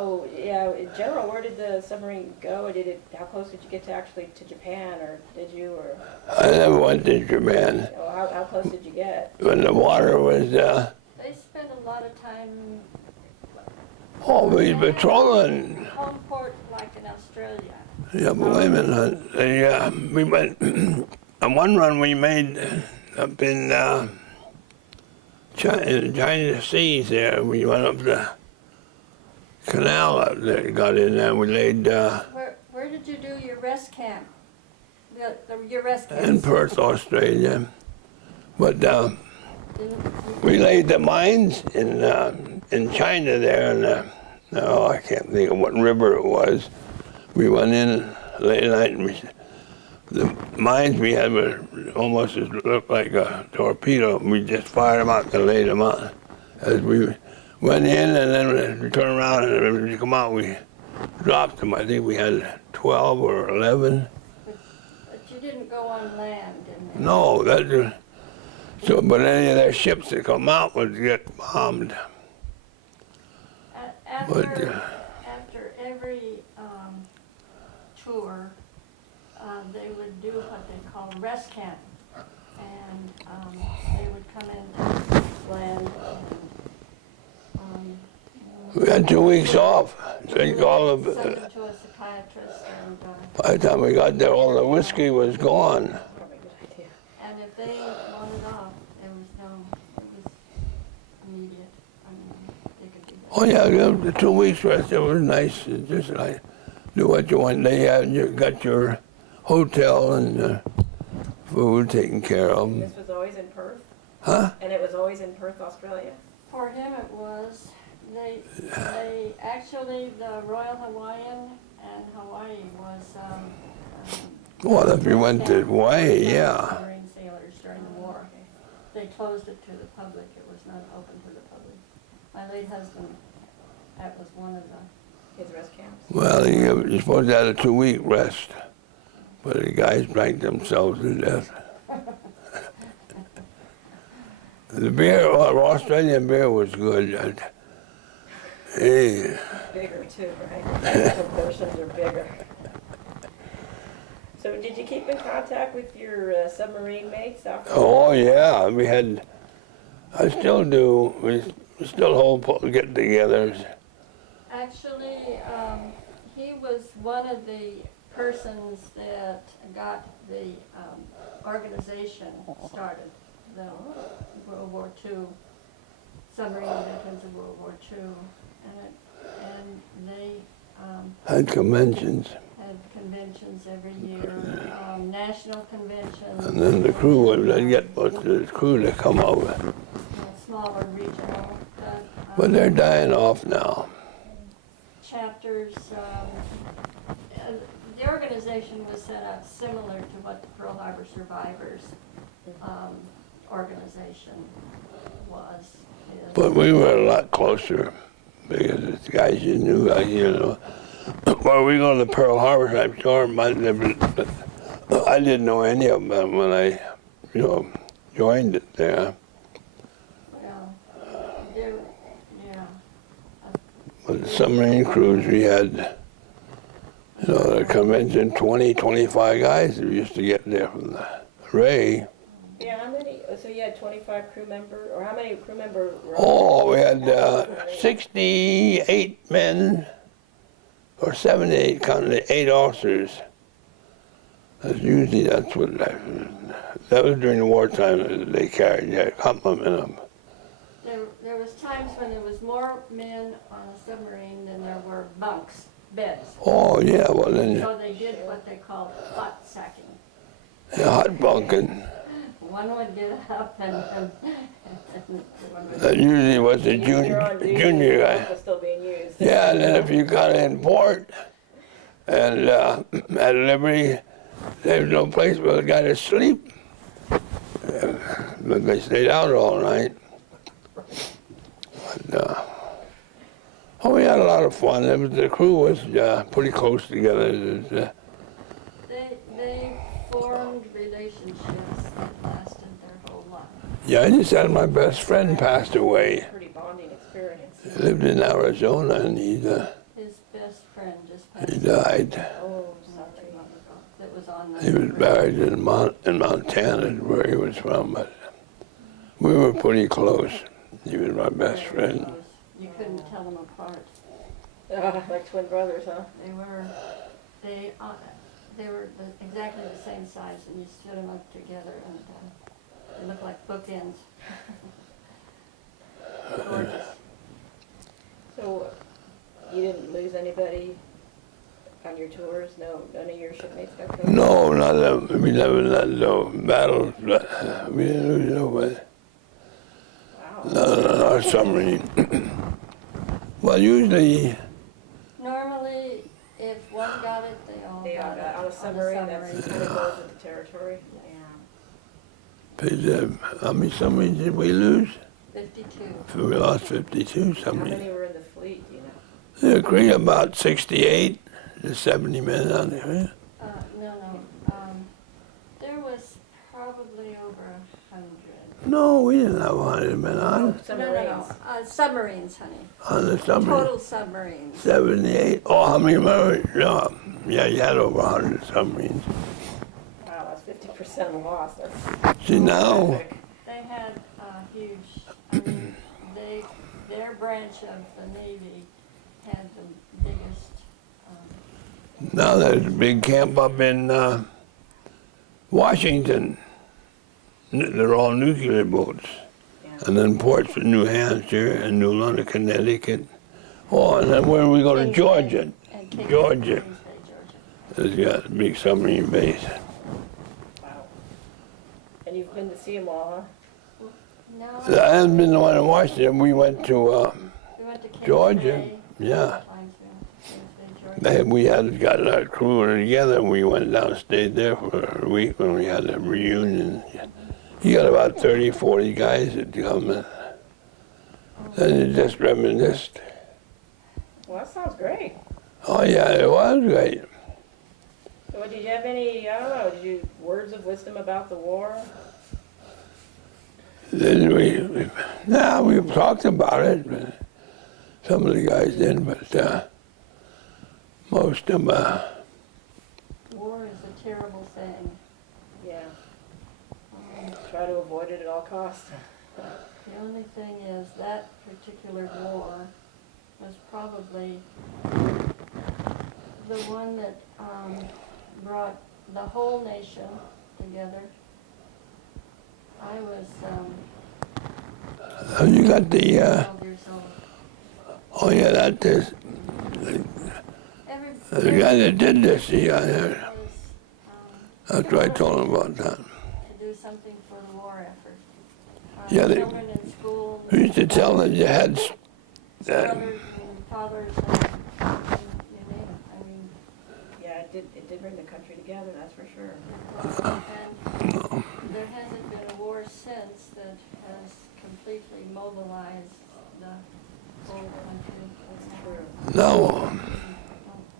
Oh, yeah, in general, where did the submarine go? How close did you get to actually to Japan, or did you, or? I never went to Japan. Oh, how close did you get? When the water was, They spent a lot of time. we patrolling. Home port like in Australia. Yeah, but wait a minute. We went, on one run we made up in China Seas there. We went up the canal up there, got in there, we laid Where did you do your rest camp? Your rest camp? in Perth, Australia. But we laid the mines in China there, and I can't think of what river it was. We went in late at night, and the mines we had were almost looked like a torpedo. We just fired them out and laid them out. As we went in, and then when we turned around, and when we come out, we dropped them. I think we had 12 or 11. But you didn't go on land, didn't you? No, but any of their ships that come out would get bombed. After every tour, they would do what they call rest camp, and they would come into land. We had 2 weeks off. Drink all of Send them to a psychiatrist, and by the time we got there, all the whiskey was gone. and if they wanted off, it was immediate. I mean, they could do that. Oh yeah, the 2 weeks rest, it was nice. It's just like do what you want. You got your hotel and food taken care of. This was always in Perth? Huh? And it was always in Perth, Australia? For him, it was. They actually, the Royal Hawaiian and Hawaii was. Well, if you went to Hawaii, yeah. Marine sailors during the war. They closed it to the public. It was not open to the public. My late husband, that was one of his rest camps. Well, you're supposed to have a 2-week rest, but the guys drank themselves to death. The beer, Australian beer was good. Hey. Bigger too, right? The portions are bigger. So did you keep in contact with your submarine mates after? Oh yeah, I still do. We still hold get-togethers. Actually, he was one of the persons that got the organization started, the World War II, submarine veterans of World War II, and they Had conventions. had conventions every year, national conventions. And then the crew would get the crew to come over. Smaller regional. But they're dying off now. Chapters. The organization was set up similar to what the Pearl Harbor Survivors organization was. But we were a lot closer because the guys you knew, Well, we go to the Pearl Harbor, I'm sure, I didn't know any of them when I, joined it there. Well, yeah. But the submarine crews, we had, the convention, 20, 25 guys that used to get there from the Ray. Yeah, how many, so you had 25 crew members, or how many crew members were on? Oh, we had 68 men, or 78, counting the 8 officers. That's what, that was during the wartime they carried, a complement of them. There was times when there was more men on a submarine than there were bunks, beds. Oh, yeah, well then, So they did what they called hot sacking. hot bunking. One would get up and That usually was the junior guy. Was still being used. Yeah, and then if you got in port and at Liberty, there's no place for the guy to sleep. But they stayed out all night. But, we had a lot of fun. The crew was pretty close together. they formed relationships that lasted their whole life. Yeah, I just had my best friend passed away. Pretty bonding experience. He lived in Arizona, and he's His best friend just He passed away died. Oh, not too sorry. long ago. That was on the. He was buried in Montana, where he was from, but we were pretty close. He was my best Very friend. close. You couldn't tell them apart. Like twin brothers, huh? They were exactly the same size, and you stood them up together, and they looked like bookends. Gorgeous. So, you didn't lose anybody on your tours? No, none of your shipmates got killed? No, not that. We never had no battles, but we didn't lose nobody. Wow. Not on our submarine. Well, usually, Normally, if one got it, they all They all got it. got on a submarine, that's kind of goes with the territory. how many submarines did we lose? 52. We lost 52 How submarines. many were in the fleet, do you know? They agreed about 68 to 70 men on there. No. There was probably over 100. No, we didn't have 100 men on it. Submarines. Submarines, honey. On the submarine. Total submarines. 78. Oh, how many were? Yeah, you had over 100 submarines. Wow, that's 50% loss. That's See, now, horrific. They had huge, I mean, their branch of the Navy had the biggest, now there's a big camp up in Washington. They're all nuclear boats. Yeah. And then ports in New Hampshire and New London, Connecticut. Oh, and then where we go to Kingsbay Georgia. and Kingsbay, Georgia. Georgia. There's got a big submarine base. Wow. And you've been to see them all, huh? No, I haven't been the one in Washington. We went to we went to Kingsbay. Georgia. Yeah. We had got our crew together and we went down and stayed there for a week when we had a reunion. You got about 30, 40 guys that come in. And it just reminisced. Well, that sounds great. Oh yeah, it was great. So did you have any, I don't know, did you, words of wisdom about the war? Then we talked about it. But some of the guys didn't, but most of them, War is a terrible thing. Yeah. Try to avoid it at all costs. The only thing is that particular war was probably the one that brought the whole nation together. I was have you got the, 12 years old. oh yeah, that is, the guy that did this, yeah, yeah. That's what I told him about that. To do something for the war effort. Yeah, they- Children in school. We used to tell them you had, Brothers and fathers and you name it. I mean, Yeah, it did bring the country together, that's for sure. and there hasn't been a war since that has completely mobilized the whole country. That's true. no, Don't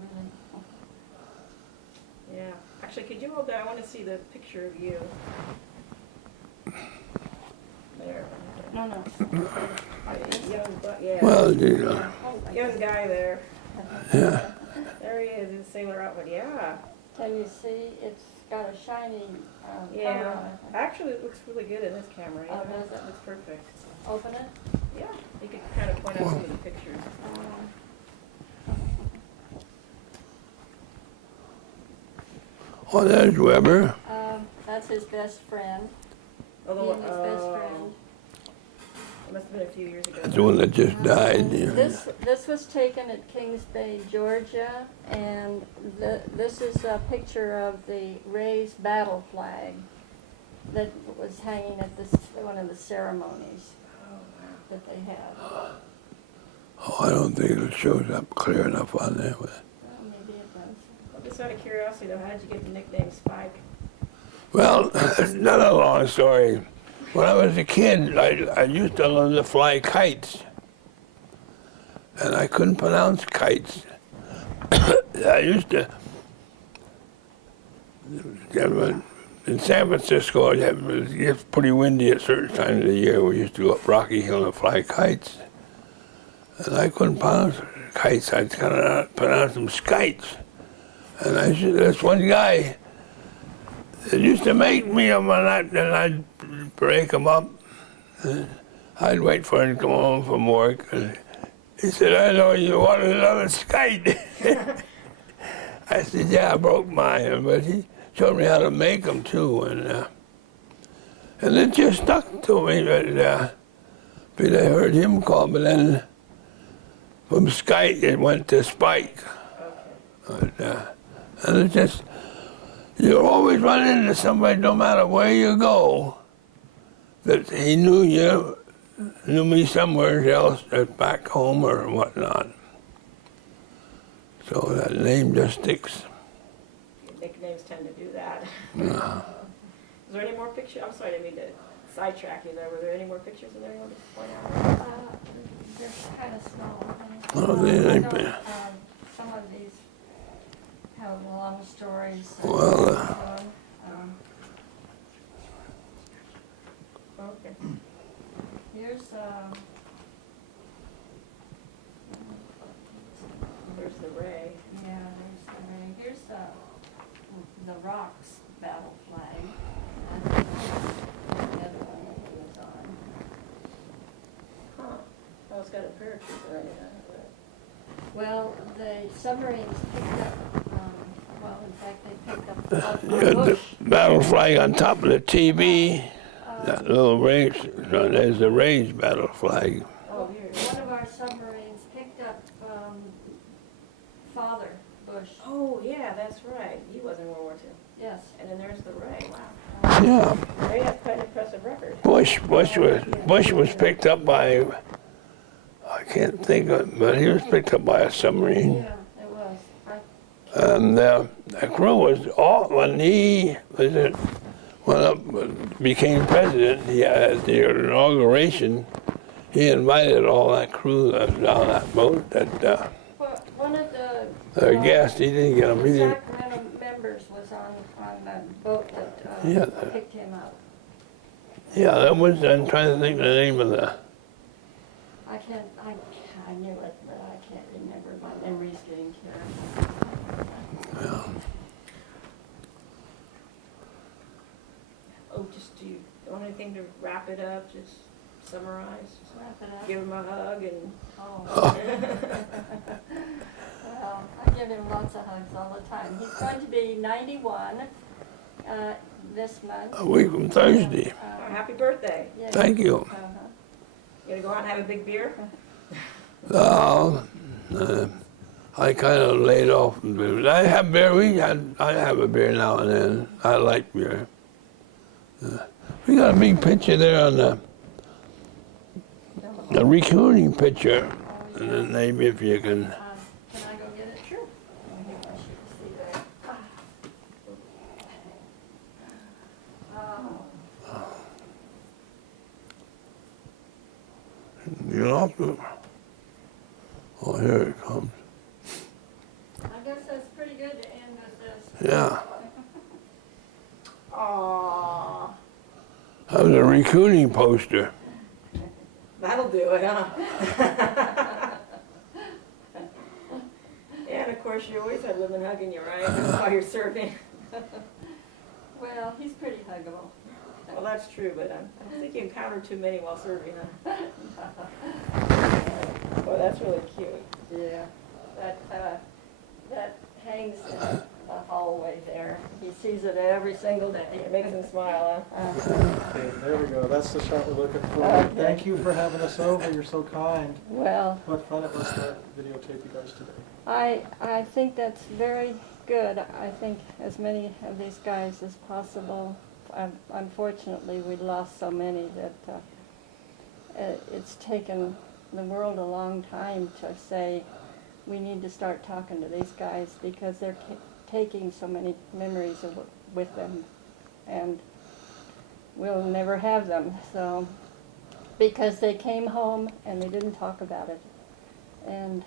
really. Yeah. Actually, could you hold that? I want to see the picture of you. There. No. Yeah. well, Young guy there. yeah. There he is in sailor outfit. Yeah. Can you see? It's got a shiny cover Yeah. on it. Actually, it looks really good in this camera. Oh, Yeah, does it? It looks perfect. Open it. Yeah. You could kind of point out some of the pictures. Oh, there's Weber. That's his best friend. He Although, and his best friend. it must have been a few years ago. That's the one that just died. You know. This was taken at Kings Bay, Georgia, and this is a picture of the Ray's battle flag that was hanging at one of the ceremonies that they had. Oh, I don't think it shows up clear enough on there. But, Well, maybe it was. Well, just out of curiosity, though, how did you get the nickname Spike? well, it's not a long story. When I was a kid, I used to learn to fly kites. And I couldn't pronounce kites. I used to, in San Francisco, it gets pretty windy at certain times of the year. We used to go up Rocky Hill and fly kites. And I couldn't pronounce kites. I kind of pronounced them skites. And I said, this one guy that used to make me them, and I'd break them up. And I'd wait for him to come home from work. And he said, I know you want another skite. I said, yeah, I broke mine. But he showed me how to make them, too. And it just stuck to me. But I heard him call, but then from skite, it went to spike. Okay. And it's just, you always run into somebody, no matter where you go, that he knew you, knew me somewhere else, back home or whatnot. So that name just sticks. Nicknames tend to do that. Yeah. Is there any more pictures? I'm sorry, I didn't mean to sidetrack you there. Were there any more pictures in there you want to point out? They're kind of small. Oh, they ain't bad. Some of these have long stories. Well, Okay. Here's There's the Ray. yeah, there's the Ray. Here's the Rock's battle flag. And the other one that he was on. Huh. Oh, it's got a paratrooper in it. Well, the submarines picked up, well, in fact, they picked up you a got the bush. battle flag on top of the TV. That little race, there's the Ray's battle flag. Oh, here. One of our submarines picked up Father Bush. Oh, yeah, that's right. He was in World War II. Yes. And then there's the Ray. Wow. Yeah. Ray has quite an impressive record. Bush was picked up by, I can't think of it, but he was picked up by a submarine. Yeah, it was. And the crew was all, when he went up, became president, he had the inauguration, he invited all that crew that was on that boat that One of the guest, he didn't get them. He didn't. Sacramento members was on the boat that Yeah. picked him up. Yeah, that was, I'm trying to think of the name of the, I knew it, but I can't remember. My memory's getting terrible. yeah. Oh, just do you want anything to wrap it up? Just summarize? Just Wrap it up. give him a hug and... Oh. Well, I give him lots of hugs all the time. He's going to be 91 this month. A week from Thursday. Oh, happy birthday. Yeah. Thank you. Uh-huh. You gonna go out and have a big beer? I kind of laid off. I have beer. I have a beer now and then. I like beer. We got a big picture there on the recruiting picture. And then maybe if you can. Can I go get it? Sure. I think I should see there. You have to. Oh, here it comes. I guess that's pretty good to end with this. Yeah. Aww. That was a recruiting poster. That'll do it, huh? And of course, you always had women hugging you, right? While you're serving. Well, he's pretty huggable. Well, that's true, but I don't think you encounter too many while serving, huh? Well, that's really cute. Yeah. That hangs in the hallway there. He sees it every single day. It makes him smile, huh? Okay, there we go. That's the shot we're looking for. Okay. Thank you for having us over. You're so kind. Well, What fun it was to videotape you guys today. I think that's very good. I think as many of these guys as possible. Unfortunately, we lost so many that it's taken the world a long time to say we need to start talking to these guys because they're taking so many memories with them, and we'll never have them. So because they came home and they didn't talk about it, and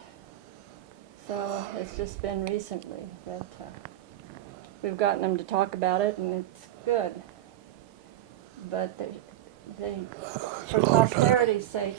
so it's just been recently that we've gotten them to talk about it, and it's good. But they for posterity's sake,